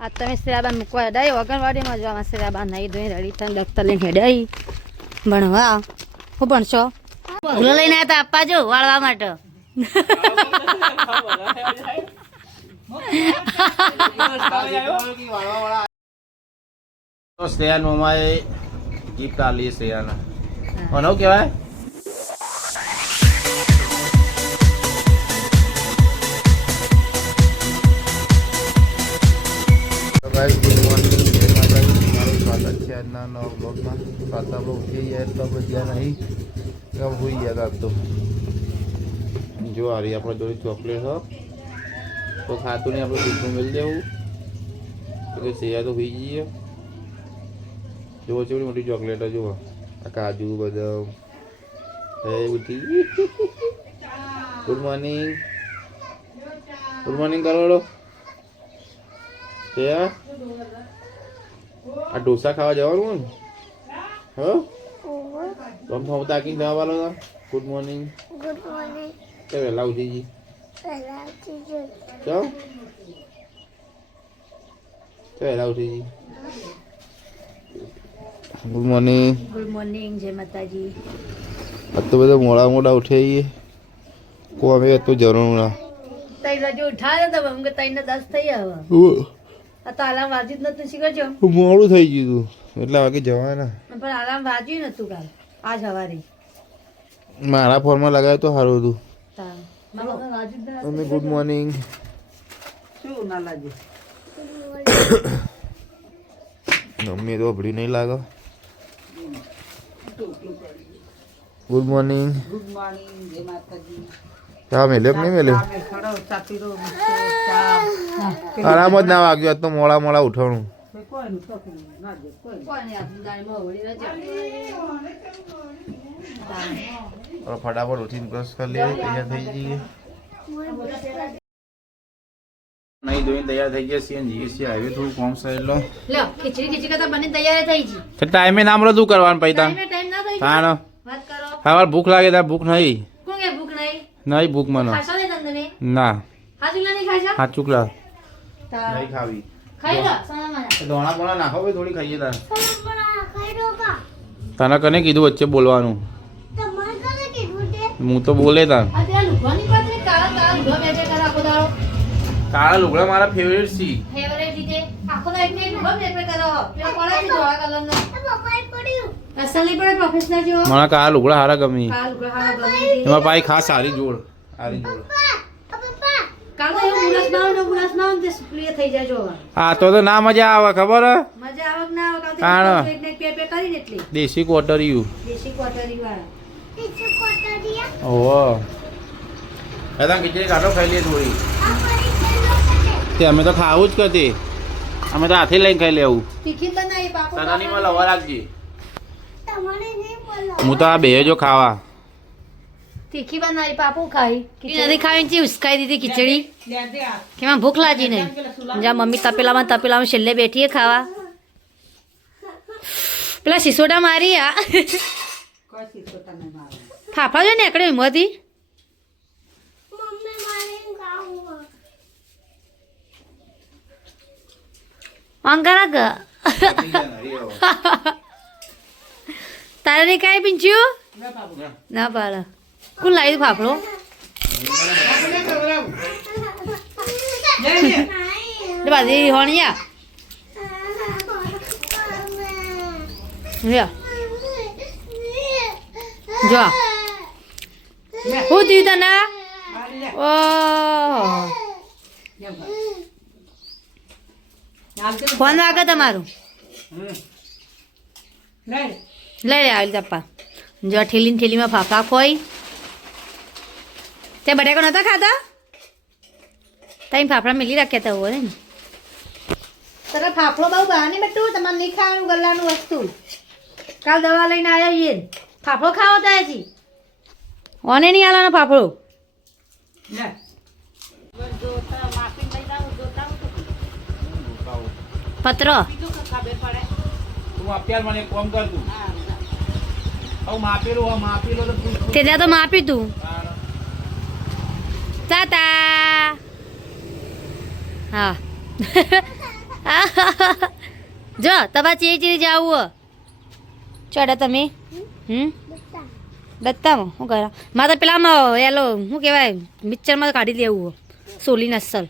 આ તમે શેરાબાન મૂકવા હેડાઈ અગણવાડીમાં જવા શેરાબાન નહીં ધોઈ રેડી થઈને દફતર લઈને હેડાઈ ભણવા હું ભણશો ભૂલો લઈને આવ્યા તા આપવા જો વાળવા માટે તો શ્રેયાન મમ્માએ ગિફ્ટ આલી શ્રેયાને મને કહેવાય ગુડ મોર્નિંગ જય માતાજી મારું સ્વાગત છે આજના નવા બ્લોગમાં પાછા આપણે ઉઠી ગયા એટલા બધા નહીં કબ હોઈ ગયા હતા તો જો આ રહી આપણે જોડે ચોકલેટ હો તો ખાતું નહીં આપણે દૂધનું મેળ દેવું તો શ્રેયા તો હોઈ જઈએ જુઓ છે મોટી ચોકલેટ જુઓ આ કાજુ બદામ હે ઉઠી ગુડ મોર્નિંગ કરો શ્રેયા આ ઢોસા ખાવા જવાનું ને હ તો હું તાકી જવા વાળો હતા ગુડ મોર્નિંગ કે વહેલા ઉઠી જી ચો કે વહેલા ઉઠી જી ગુડ મોર્નિંગ જય માતાજી આ તો બધા મોડા ઉઠે કો અમે તો જરૂર ના તઈ રજો ઉઠાડે તો અમને તઈને 10 થઈ આવે આ તો આરામ વાજી જ નતું શીખજો મોડું થઈ ગયું એટલા વાગે જવાના પણ આરામ વાજ્યું નતું કાલ આજ સવારે મારા ફોનમાં લગાવ્યું તો સારું હતું તા અમે ગુડ મોર્નિંગ શું ના લાગે મમ્મી તો અભડી નહીં લાગે ગુડ મોર્નિંગ જય માતાજી ચા મેલ્યો કે નહીં મેલ્યો આરામ જ ના વાગ્યો આજ તો મોડા ઉઠવાનું ફટાફટ ઉઠીને બ્રશ કરી લે તૈયાર થઈ જઈએ નહીં ધોઈને તૈયાર થઈ ગયા છીએ જઈએ છીએ હાઈવે થોડું કોમ સાઈડ લો ખીચડી કરતા બની તૈયાર થઈ ગઈ તો ટાઈમે નામ રજૂ કરવાનું પૈતા ટાઈમ ના થઈ તાણ વાત કરો સવાર ભૂખ લાગે ત્યાં ભૂખ નહીં કોણ કે ભૂખ નહીં નહીં ભૂખ મને ખાશો ને તમને ના હાજુલા નહીં ખાશો હા ચૂકલા તા નહીં ખાવી ખાઈ લો સોનામાં ધોણા બોણા નાખો ભાઈ થોડી ખાઈએ તાર સોનામાં ખાઈ લો કા તને કને કીધું વચ્ચે બોલવાનું તમારે કને કીધું તે હું તો બોલે તાર આ તે લુગવાની પાત્રે કાળા લુગવા બેઠે કરા આખો દાડો કાળા લુગડા મારા ફેવરેટ છે ફેવરેટ રીતે આખો દાડો એક લુગવા બેઠે કરો પેલો પડે છે ધોળા કલરનો પપ્પાએ પડ્યું અસલી પડે પ્રોફેશનલ જેવો મને કાળા લુગડા હારા ગમી કાળા લુગડા હારા ગમે એમાં પાઈ ખાસ સારી જોડ સારી જોડ કાળો એવું મુરસ ના તે સુપ્રિય થઈ જાય જોવા આ તો ના મજા આવે ખબર હે મજા આવે કે ના આવે તાણ. કાંઈ ને પે કરીને એટલી દેશી કોટરિયું દેશી ક્વાર્ટરી વાળા ઓહો એદા ખીચડી કાઢો ખાઈ લઈએ થોડી તે અમે તો ખાવું જ કરતી અમે તો હાથે લઈને ખાઈ લેવું તીખી બનાવી પાપડ તનાનીમાં લવા રાખજે તમારે નહીં બોલો હું તો આ બે જો ખાવા તીખી બનાવી પાપુ ખાઈ નથી ખાવી છે ઉસકાઈ દીધી ખીચડી કેમાં ભૂખ લાગી નહીં જ્યાં મમ્મી તપેલામાં છેલ્લે બેઠીએ ખાવા પેલા સિસોડા મારી આ ફાફા જો ને એકડે હિંમતી અંગારા ગ તારે નહીં કાંઈ પીંચ્યું ના પાડે કોણ લાવી ફાફડો બાજી હોણિયા જો હું થયું તને ફોન વાગે તમારું લઈ લે આવી ચપ્પા જો ઠેલીમાં ફાફા ખોઈ તે બટાકા નહોતા ખાતા તમે ફાફડા મેલી રાખ્યા હતા હોય ને તારે ફાફડો બહુ બહાર નહીં બેઠું તમારે નહીં ખાવાનું ગલ્લાનું વસ્તુ કાલ દવા લઈને આવ્યા એ ફાફડો ખાવો થાય છે ઓને નહીં આલાનો ફાફડો પત્રો તે ત્યાં તો માપી તું તાતા હા જો તમારે ચીરી જાવું ચડે તમે દત્તામાં શું કરા મારે તો પેલામાં એલો શું કહેવાય મિક્સરમાં કાઢી લેવું સોલી નસલ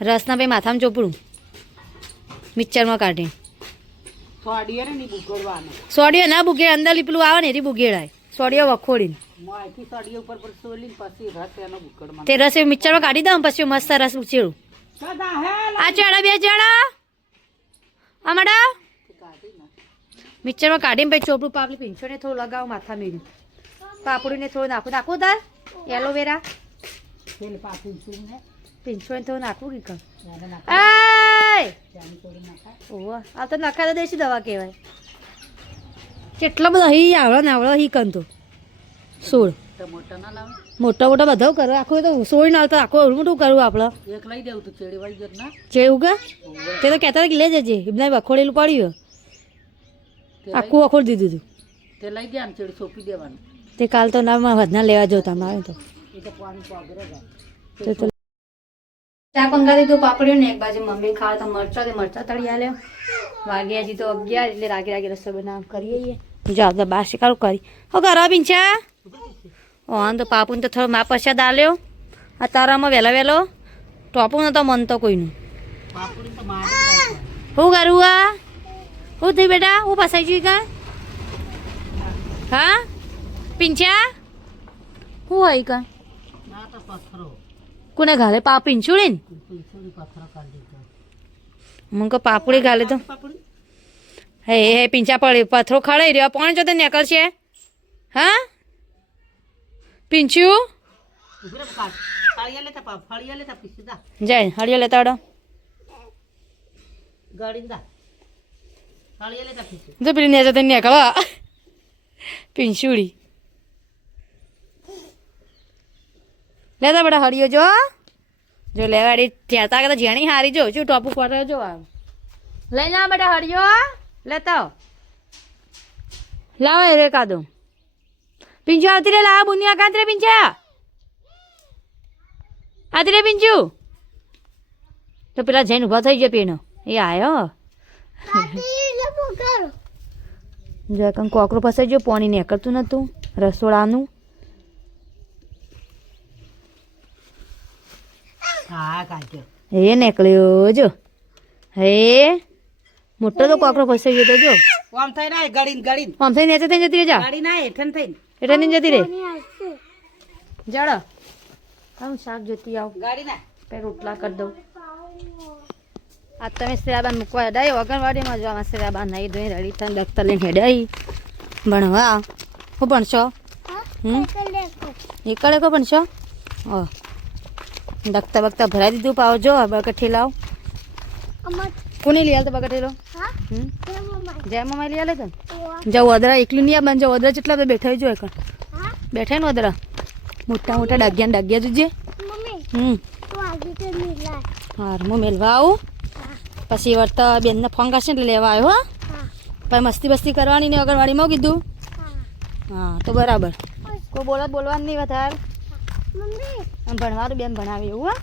રસના ભાઈ માથામાં ચોપડું મિક્સરમાં કાઢી સોડિયો ના બુગેડ અંદર લીપલું આવે ને એરી બુગેડાય સોડિયો વખોડીને તે રસ એ મિક્સરમાં કાઢી દઉં પછી મસ્ત રસ ઉછેડું આ ચડા બે જણા અમાડા મિક્સરમાં કાઢીને પછી ચોપડું પાપડી પીંછોને થોડું લગાવું માથા મેળ્યું પાપડીને થોડું નાખું તાર એલોવેરા પીંછોને થોડું નાખવું કે ઓહો આ તો નખા તો દેશી દવા કહેવાય કેટલો બધો હી આવડો ને આવડો હી કંતો સોળ મોટા મોટા બધા કરો આખું તો સોળ ના તો આખું મોટું કરવું આપણે જેવું કે તે તો કહેતા કે લે જજે એમને વખોડેલું પડ્યું આખું વખોડ દીધું હતું તે લઈ ગયા ને ચેડી સોંપી દેવાનું તે કાલ તો ના વધના લેવા જોતા મારે તો ચા પંગાળી તો પાપડ્યો ને એક બાજુ મમ્મી ખાવા તો મરચા તળી આલ્યો વાગ્યા હજી તો 11 એટલે રાગે રસો બનાવ કરીએ જો આપણે બાર શિકારું કરી હો કરો પીંછા ઓન તો પાપુને તો થોડો મા પ્રસાદ આલ્યો આ તારામાં વહેલો ટોપું નતો મન તો કોઈનું શું કરું આ શું થયું બેટા હું ફસાઈ જઈ કા હા પીંછા શું હોય કા કોને ઘાલે પા પીંછુડી ને મને પાપડી ઘાલે તો હે હે પીંછા પડે પથરો ખડાઈ રહ્યો પણ જો તો નીકળશે હા પીંછુ જાય હળિયો લેતા આવડો જો પેલી ને જતા નીકળો પીંછુડી લેતા બડા હળિયો જો લેવાડી ત્યારતા કરતા જેણી હારી જો શું ટોપું પડે જો આ લઈ જા બેટા હળિયો લેતા લાવો રે કાદો પિંચુ આવતી રે લાવ બુનિયા કાંતરે પિંચા આવતી રે પિંચુ તો પેલા જઈને ઉભા થઈ જાય પેનો એ આયો જો કંઈ કોકરો ફસાઈ ગયો પાણી નીકળતું નતું રસોડાનું હે નીકળ્યો જો હે મોટો તો કોકરો ફસાઈ ગયો તો જો આમ થઈ ના ગળીન આમ થઈને નેચે થઈને જતી રહે જા ગાડી ના હેઠન થઈને એટલે નહીં જતી રે જડો આમ શાક જોતી આવ ગાડી ના પે રોટલા કરી દઉં આ તમે શેરાબાન મૂકવા હેડાઈ વગણવાડીમાં જો શેરાબાન નહીં ધોઈ રેડી થઈને દફતર લઈને હેડાઈ ભણવા હું ભણશો એકડે કો ભણશો ઓ દખતા બખતા ભરાઈ દીધું પાવ જો બગઠી લાવ કોને લઈ તો બગઠેલો જય મમ્મા લઈ આલે તને જાવ વદરા એકલું નહીં બંધ જાવ વદરા જેટલા બેઠા જો એક બેઠા ને વદરા મોટા મોટા ડાગ્યા જોજે હાર હું મેલવા આવું પછી વર્તા બેનને ફોન કરશે એટલે લેવા આવ્યો હા પછી મસ્તી બસ્તી કરવાની ને અગરવાડીમાં કીધું હા તો બરાબર કોઈ બોલવાનું નહીં વધારે આમ ભણવાનું બેન ભણાવી એવું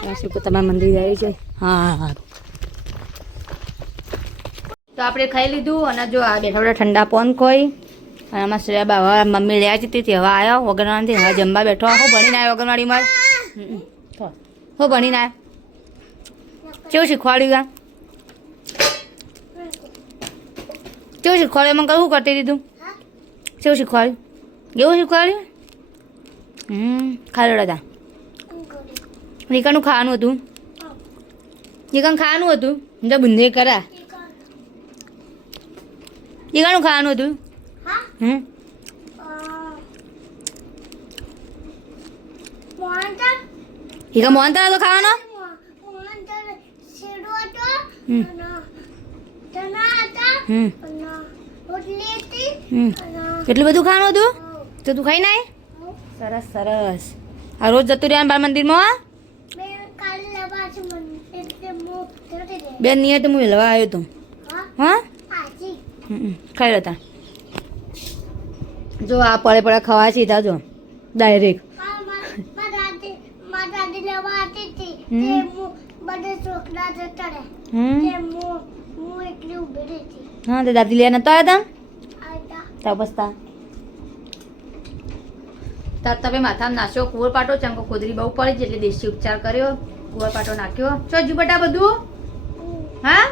હા શું તમારા મંદિર આવી છે હા હા તો આપણે ખાઈ લીધું અને જો આ બેઠા બેઠા ઠંડા પોન કોઈ અને આમાં શ્રેયા બાવા મમ્મી લે જતી હતી હવે આવ્યો વગરવાડીથી હવે જમવા બેઠો હું ભણીને આવ્યો વગરવાડીમાં હું ભણીને આવ્યો કેવું શીખવાડ્યું કેવું શીખવાડ્યું એમાં કહું કરતી દીધું કેવું શીખવાડ્યું કેવું શીખવાડ્યું ખાલી હતા નિકાનું ખાવાનું હતું નિકાનું ખાવાનું હતું જો બુંદે કરા નિકાનું ખાવાનું હતું ઈકા મોહન તારા તો ખાવાનો કેટલું બધું ખાવાનું હતું તો તું ખાઈ નાય સરસ સરસ આ રોજ જતું રહ્યા બાળ મંદિરમાં બેન નહીં તો હું લેવા આવ્યો તો હા ખાઈ હતા જો આ પડે પડે ખવાય સીધા જો ડાયરેક્ટ હા તે દાદી લેવા નતો આવ્યા તા બસતા તાર તમે માથામાં નાખ્યો કુંવર પાટો ચંકો ખોદરી બહુ પડી છે એટલે દેશી ઉપચાર કર્યો કુંવર પાટો નાખ્યો ચો જુ બેટા બધું હા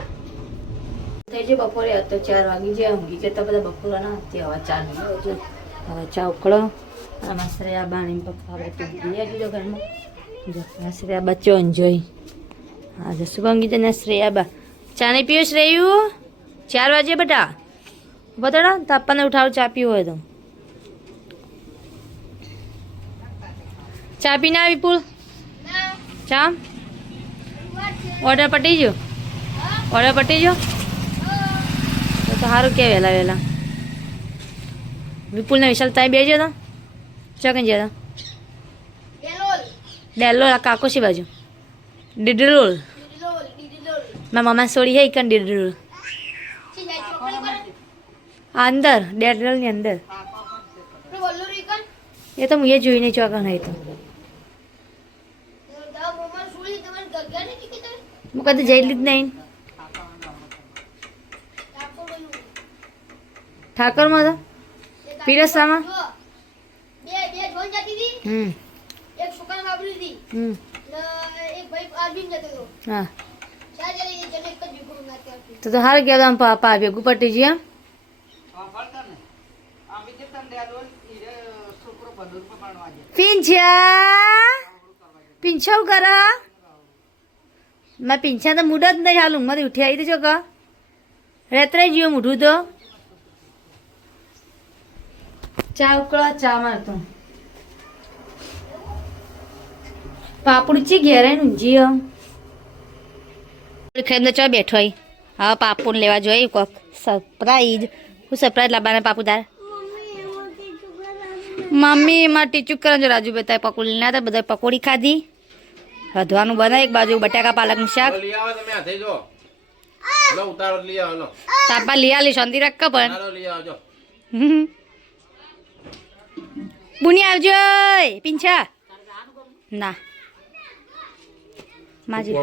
થઈ જાય બપોરે તો 4 વાગી જાય ઊંઘી જતા બધા બપોરના તે હવે ચા નહીં હવે ચા ઉકળો આમાં શ્રેયા બાણી પપ્પા બધું લઈ દીધો ઘરમાં જો શ્રેયા બચ્ચો એન્જોય હા જસુ ગંગી તને શ્રેયા બા ચા નહીં પીયો શ્રેયુ 4 વાગે બેટા બતાડો તાપાને ઉઠાવ ચા પીવો હોય તો ચા પીને આવી પુલ ચા ઓર્ડર પટી ગયો ઓર્ડર પટી ગયો તો સારું કે વહેલા વહેલા વિપુલ ને વિશાલ ત્યાં બેજો તો ચોકન જ્યાં ડેલોલ આ કાકો શી બાજુ ડીડરોલ મારા મમ્મા સોડી હે કન ડીડરોલ અંદર ડેડરોલની અંદર એ તો હું એ જોઈને ચોકન હોય તો હું કદી જઈ જ નહીં ઠાકોરમાં તો પીરસામાં હા તો સારું કહેવાય આમ પાપા ભેગું પટી જઈએ પિંછા કરા મેં પિંછા તો મૂડ જ નહીં હાલ ઊંઘમાંથી ઉઠી આવી છો કા રેત્રે જીવો મૂઠું તો ચા ઉકળા ચા મારતો પાપડ ચી ઘેરે ઊંઘી ખાઈને ચા બેઠો આવી હા પાપડ લેવા જોઈએ કોક સરપ્રાઈઝ હું સરપ્રાઈઝ લાવવાના પાપુ તાર મમ્મી એમાં ટીચુક કરે જો રાજુ બેતા પકોડી ના હતા બધા પકોડી ખાધી વધવાનું બનાય એક બાજુ બટાકા પાલકનું શાક તાપા લઈ આલી શાંતિ રાખ પણ બુની આવજો પિંછા ના માજી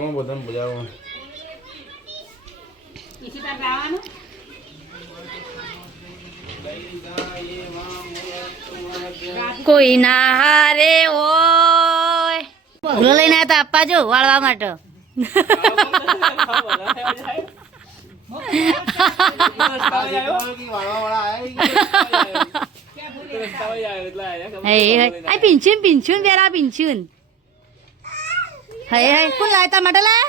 કોઈ ના હારે હોય ભૂલો લઈને આવ્યા તો આપવા જો વાળવા માટે પિંછુન પિંછુન બેરા પિંછુન હે હે કોણ લાય તા માટે લાય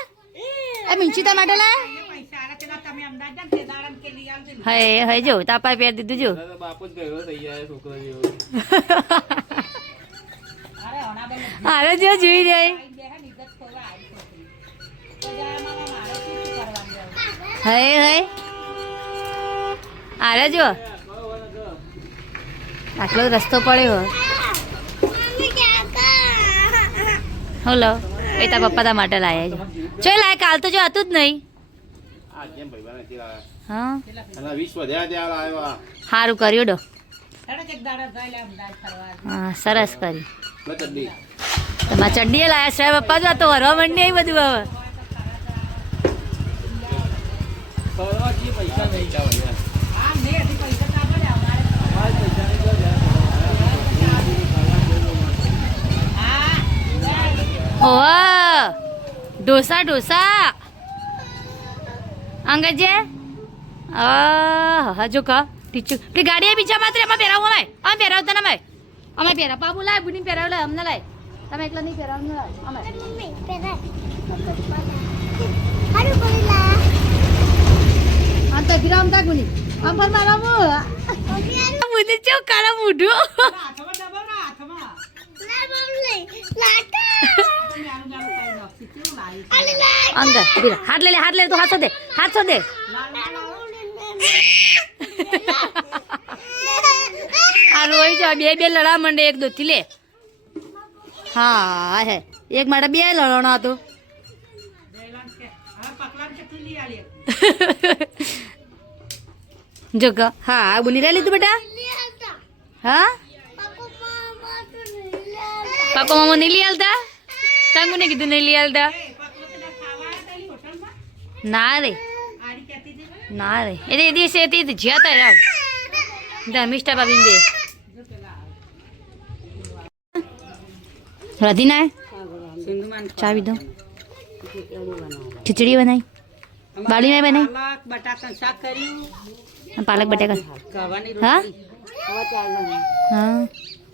એ પિંછુ તા માટે લાય હે હે જો તાપા પહેર દીધું જો અરે જો જોઈ રહી હે હે અરે જો આટલો રસ્તો પડ્યો હલો એ તા પપ્પા તા માટે લાયા છે ચો લાય કાલ તો જો હતું જ નહીં હા સારું કર્યું ડો હા સરસ કર્યું તમારા ચડ્ડીએ લાયા છે પપ્પા જો તો હરવા મંડી આવી બધું હવે ઓહ ઢોસા ઢોસા અંગજે હજુ કા ટીચું તે ગાડી બીજા માત્ર એમાં પહેરાવું અમે પહેરાવતા ને અમે પહેરાવ બાબુ લાય બુની પહેરાવ લે અમને લાય તમે એકલા નહીં પહેરાવ ને અમે આ તો ગિરામ તા ગુની આમ પર મારામો મુદે ચો કાળા મૂઢું અંદર બીરા હાથ લે તો હાથ તો દે આ રોઈ જા બે લડા મંડે એક દોથી લે હા હે એક માટે બે લડવાનો હતો જગ હા બુની લઈ લીધું બેટા હા પાકો મામા નહીં લઈ આલતા કાંગુ ને કીધું નહીં લઈ આલતા ના રે ના રે એટલે એ દિવસે તે જ્યાં તા રાવ ધર્મિષ્ઠા ભાભી બે રાધી ના ચા પીધો ખીચડી બનાવી બાળી ના બનાવી બટાકા શાક કર્યું પાલક બટાકા ખાવાની હા રોટલી હા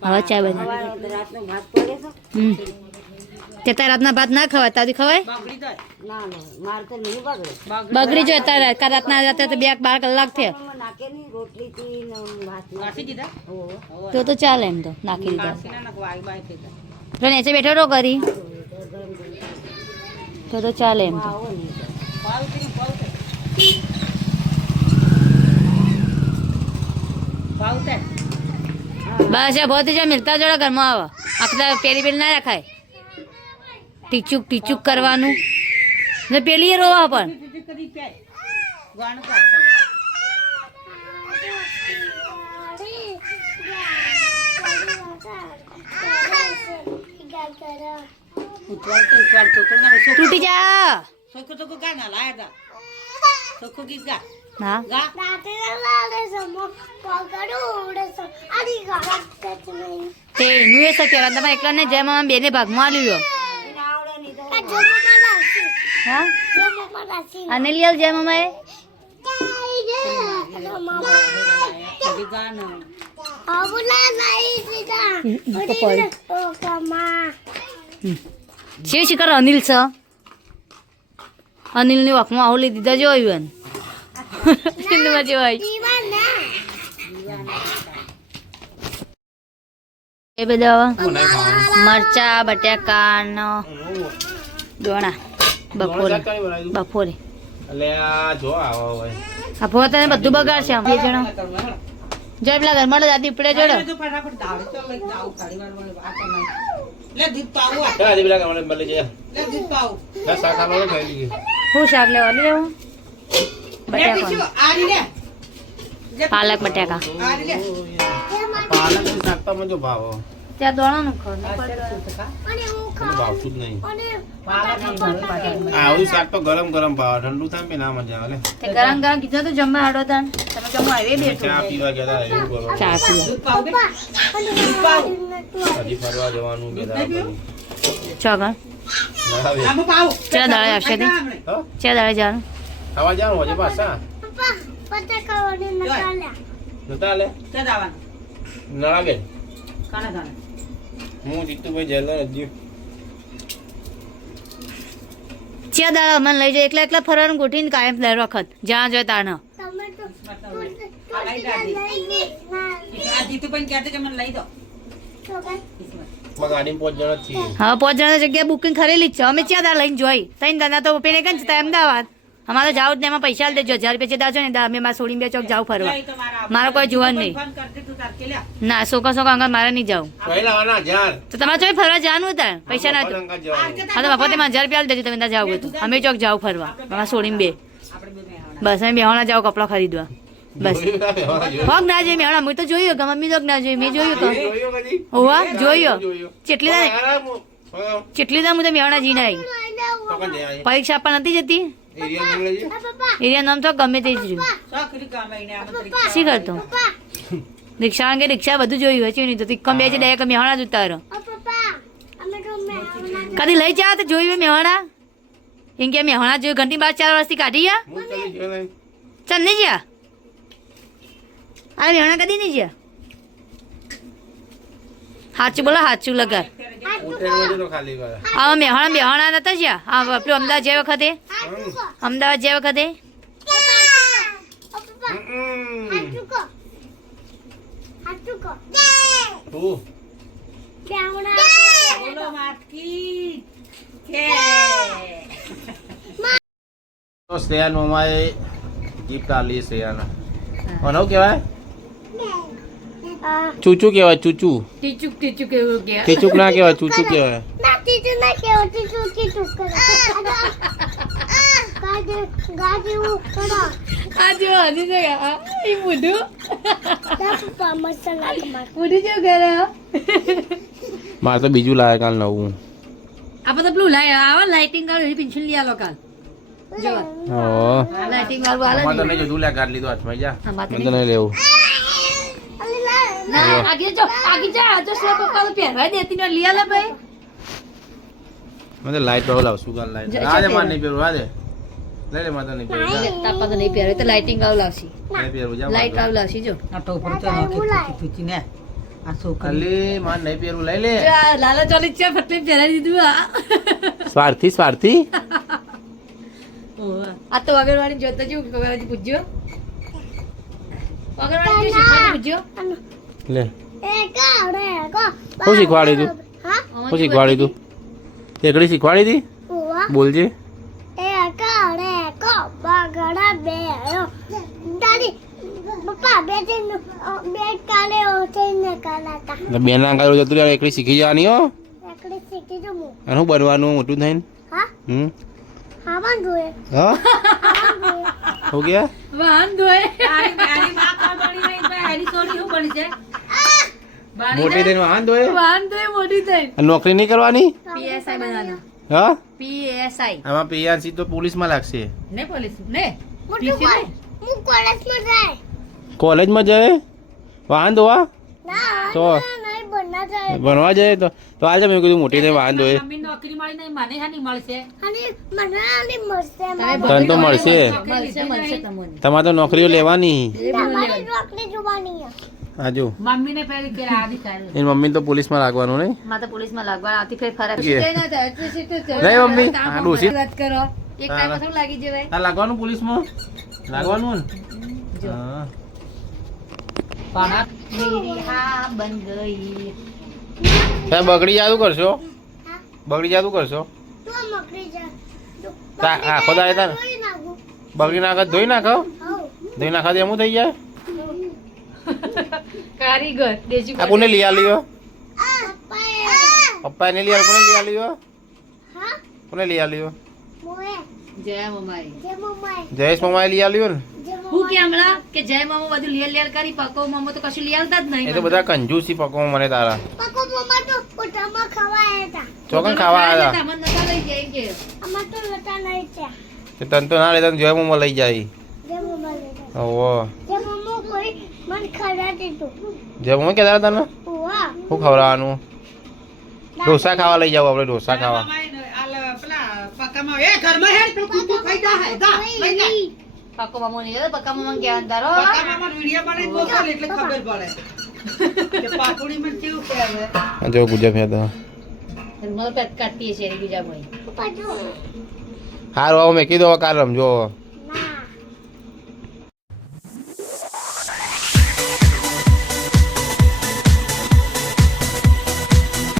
હવે ચા બનાવી રાતનો ભાત પડે છે તે તાર રાતના ભાત ના ખવાય તારી ખવાય બગડી જાય ના ના માર તો નહીં બગડે બગડી જાય તાર રાતના રાતે તો 2-12 કલાક થયા નાકે ની રોટલી થી ભાત નાખી દીધા તો ચાલે એમ તો નાખી દીધા કાસીના નાખ વાઈ બાઈ થઈ જાય તો નીચે બેઠો રહો કરી તો ચાલે એમ તો પાવ થી પાવ તે બસ આ बहुत જ મિલતા જોડે ઘરમાં આવો આખા પેલી પેલી ના રખાય ટીચુક કરવાનું ને પેલી રોવા પણ કદી પે ગાણ કાઢ ઉતવાળ તો ના તૂટી જા સોકો તો કા ના લાયા તા સોકો ગીત ગા હા ગા તે નું એ સત્ય તમારે એકલા ને જેમ બેને ભાગમાં આલ્યો હા અને લીલ જેમ અમે કદી ગા ના શિવ શિખર અનિલ છે અનિલની વાંખમાં આવું લઈ દીધા જોયું સિંધુમાં જોવાય એ બધા મરચા બટાકા નો દોણા બપોરે એટલે આ જો આવો હોય આ પોતાને બધું બગાડશે બે જણા જો પેલા ઘરમાં દાદી ઉપડે જોડો તો ફટાફટ દાળ તો લઈ જાવ ખાડી વાર વાત નહીં લે દૂધ પાવ ચાલ દીપલા કામલે મળી જાય લે દૂધ પાવ ના શાકાલો ખાઈ લીધી હું શાક લેવા લેવું લે બીજું બટાકા આરી લે પાલક બટાકા આરી લે પાલક ની શાક તો મને જો ભાવ ત્યાં દોણાનું ખર મને ભાવતું જ નહીં આવું શાક તો ગરમ ગરમ ભાવ ઠંડુ થાય ને ના મજા આવે તે ગરમ ગરમ કીધું તો જમવા હાડો તાન તમે જમવા આવે બેઠો ચા પીવા ગયા હતા એવું કરો ચા પીવા દૂધ પાવ દે દૂધ પાવ હજી ફરવા જવાનું કહેતા ચોગણ આમ પાવ ચા દાળે આવશે તે હા ચા દાળે જવાનું ખાવા જવાનું હજી પાછા નતા લે તે દાવાન નળા બેન કાના દાને હું જીતુભાઈ જેલર હજી ચા દાળે મને લઈ જાય એકલા એકલા ફરવાનું ગોઠીને કાયમ દર વખત જ્યાં જોઈએ તાણ આ લઈ દાદી આ જીતુ પણ કહેતે કે મને લઈ દો ગાડી 5 જણા જ છીએ હવે 5 જણા જગ્યા બુકિંગ કરેલી જ છે અમે ચા દાળ લઈને જોઈ ત્રણ દાદા તો પેને કઈ છે અમદાવાદ અમારે જાવ જ ને એમાં પૈસા દેજો 1000 રૂપિયા દાજો ને અમે મારા સોડી બે ચોક જાવ ફરવા મારો કોઈ જોવાનું નહીં ફોન કર દે તું તાર કે લે ના સોકા અંગા મારે નહીં જાવ પહેલા આના 1000 તો તમારે ચોય ફરવા જવાનું હતા પૈસા ના અંકલ જવાનું હા તો બાપા તેમાં 1000 રૂપિયા દેજો તમે ત્યાં જાવ તો અમે ચોક જાવ ફરવા અમારા સોડી બે આપણે બે બસ અમે બેહોણા જાવ કપડા ખરીદવા બસ હોક ના જોઈ મેં હું તો જોયું કે મમ્મી જોક ના જોઈ મેં જોયું કે હોવા જોયો ચેટલી દામ હું તો મેહોણા જીને આવી પરીક્ષા આપવા નથી જતી એરિયા નામ તો ગમે તે જ રહ્યું સાકરી કામાઈને આમ તરીકે શી કરતો રિક્ષા અંગે રિક્ષા બધું જોયું હોય છે નહીં તો કમ બે છે દયા કે મેહોણા જ ઉતારો કદી લઈ જા તો જોયું મેહોણા એમ કે મેહોણા જોયું ઘંટી 4 વર્ષથી કાઢી ગયા ચાલ નહીં જ્યાં આ મેહોણા કદી નહીં જ્યાં સાચું બોલો સાચું લગાર આ મેહોણા નતા જ્યાં હા પેલું અમદાવાદ જે વખતે બોલો માટકી કે તો શ્રેયાન મમાએ ગિફ્ટ આલી શ્રેયાને કોનો કહેવાય ચૂચુ કહેવાય ચૂચુ ટીચુક એવું કે ટીચુક ના કહેવાય ચૂચુ કહેવાય આજે હજી તો એ મોઢું જો કરે મારે તો બીજું લાવે કાલ નવું આપણે તો પેલું આવે લાઇટિંગ કાઢ પેન્સિલ લઈ આલો કાલ જો ઓહ લાઇટિંગ વાળું આલે અમારે તો ને નહીં જોતું લે ગાડ લીધો હાથમાં જા અમારે તો મને તો નહીં લેવું ના આગી જા જો સે પપ્પા તો પહેરવા દેતી ને લિયા લે ભાઈ મને લાઈટ વાળો લાવ સુગર લાઈટ જો, આ દે જો માર નહીં પહેરવું આ દે લઈ લે માર તો નહીં પહેરવું જા. તાપા તો નહીં પહેરે તો લાઇટિંગ વાળું લાવશી નહીં પહેરવું જા લાઇટ વાળું લાવશી જો આ તો ઉપર તો નોખી તૂચી ને આ છોકરી અલી માર નહીં પહેરવું લઈ લે જો આ લાલા ચોલી છે ફટલે પહેરાવી દીધું આ સ્વાર્થી સ્વાર્થી આ તો અગરવાડી જોતા જો અગરવાડી પૂછજો અગરવાડી જો શીખવાડી પૂછજો લે શું શીખવાડી તું શું શીખવાડી તું એકડી શીખવાડી હતી બોલજે બેન આગળ જતું રહ્યા એકડી શીખી જવાની હો અને શું બનવાનું મોટું થઈને હા હો ગયા વાહન ધોય આની માં કોણ બની રહી છે એની છોડી શું બની છે મોટી થઈને વાહન ધોય વાહન ધોય મોટી થઈ અને નોકરી નહીં કરવાની પીએસઆઈ બનાવવાનો હા પીએસઆઈ આમાં પીઆરસી તો પોલીસમાં લાગશે ને પોલીસ ને કોલેજમાં જાય વાહન ધોવા તો ભણવા જાય તો આજે મેં કીધું મોટી થઈને વાહન ધોય મમ્મી નોકરી મળી નહીં મને હા નહીં મળશે તને તો મળશે મળશે તમને તમારે તો નોકરીઓ લેવાની હાજુ મમ્મી ને પહેલી કે આધી સારું એની મમ્મી તો પોલીસમાં લાગવાનું નહીં માં તો પોલીસમાં લાગવા આવતી ફેર ફરક કે? નહીં મમ્મી હા ડોસી વાત કરો એક ટાઈમ થોડું લાગી જવાય તાર લાગવાનું પોલીસમાં લાગવાનું ને હા પાણા મેરી હા બન ગઈ સાહેબ બગડી જાતું કરશો બગડી જાતું કરશો આખો દાડે તાર બગડી નાખો ધોઈ નાખો ધોઈ નાખા એમ થઈ જાય કારીગર દેજી આ કોને લઈ આલ્યો પપ્પા ને લઈ આલ્યો કોને લઈ આલ્યો કોને લઈ આલ્યો જય મમાઈ જયેશ મામાએ લઈ આલ્યો ને હું કે હમણાં કે જય મામા બધું લીયલ કરી પકો મામા તો કશું લઈ આવતા જ એ નહીં તો બધા કંજૂસી પકો મને તારા ચોકન ખાવા આવ્યા તમને નતા લઈ જાય કે તે તન તો ના લેતા જય મામા લઈ જાય ઓહો જય મામા કેતા તને શું ખવડાવવાનું ઢોસા ખાવા લઈ જાવ આપણે ઢોસા ખાવા પેલા પકામાં એ ઘરમાં હેડ પેલું કૂકુ ખાઈ જા હે જા લઈ જા પકો મામો નહીં પકા મામા કહેવાનું તારો પકામાં વિડિયો બનાવી મોકલ એટલે ખબર પડે કે પાપડી માં કેવું પહેરે જો ગુજબ હે તો રૂમાલ પેટ કાઢતી છે બીજા ભાઈ હારું આવો મેં કીધું કાલ રમજો